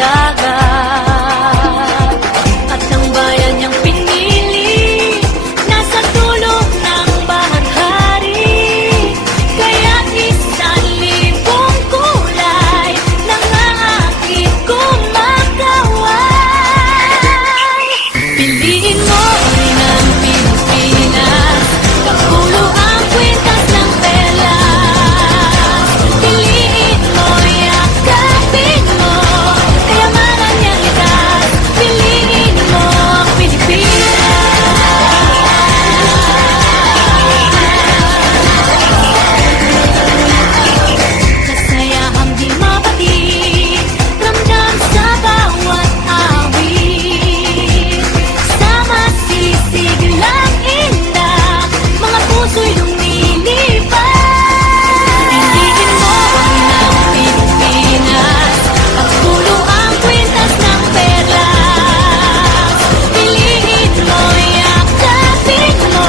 dagat. At ang bayan niyang pinili, nasa dulo ng bahagari. Kaya't 1,000 kulay nangaakit kumakaway. Piliin mo rin ang Pilipinas, kapulo ang kwintas ng perlas. Piliin mo, yakapin mo, kayamanan niyang likas. Piliin mo ang Pilipinas. Kasayahang di mapatid, ramdam sa bawat awit. Sama sisiglang indak, mga puso'y lumilipad. Piliin mo ang Pilipinas, kapulo ang kwintas ng perlas. Piliin mo, yakapin mo,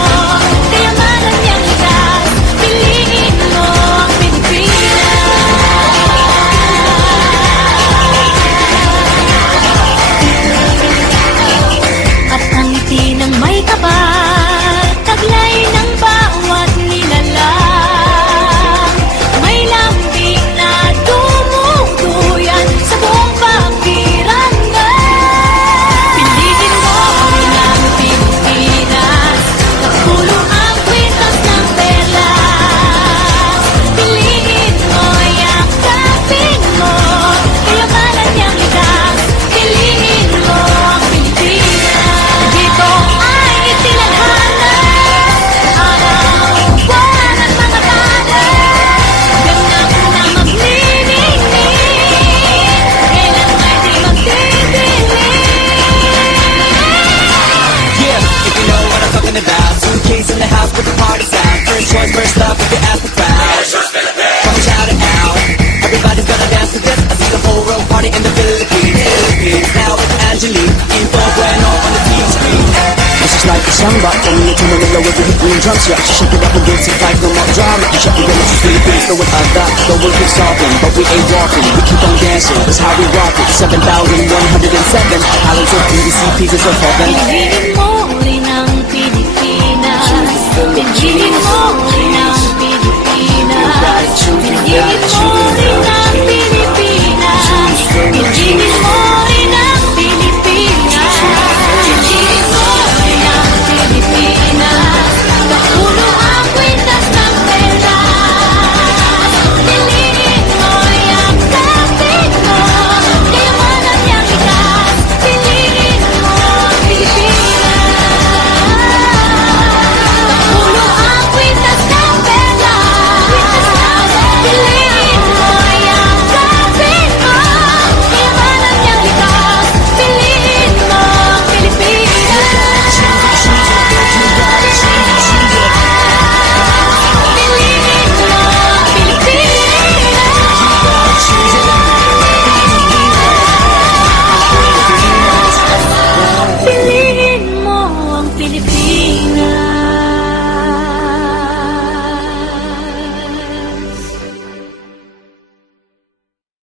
kayamanan niyang likas. Piliin mo ang Pilipinas. At ang ngiti ng may kapal, taglay ng bawat nilalang. May lambing na tumutuyan sa buong pakiramdam. Piliin mo rin ang Pilipinas, kapulo ang kwintas ng perlas. Piliin mo, yakapin mo, kayamanan niyang likas. Piliin mo ang Pilipinas. Dito ay itinadhana, araw, buwan at mga bata. Ganap na magniningning, kailan ay di magtitingin. Yeah, if you know what I'm talking about. Suitcase in the house with the party sound. First choice, first love, if you ask the crowd. Come and shout it out. Everybody's gonna dance to this. I see the whole world party in the Philippines. Now it's Angelique, in full bueno on the TV screen. This is like a samba, coming into Manila with the green drums. Yeah, she shake it up and dance it like no more drama. You shake it up, it's Philippines, know what I got. The world keeps talking, but we ain't walking. We keep on dancing, that's how we rock it. 7,107 islands of beauty, see pieces of heaven. Piliin mo rin ang Pilipinas. Piliin mo rin ang Pilipinas. Piliin mo rin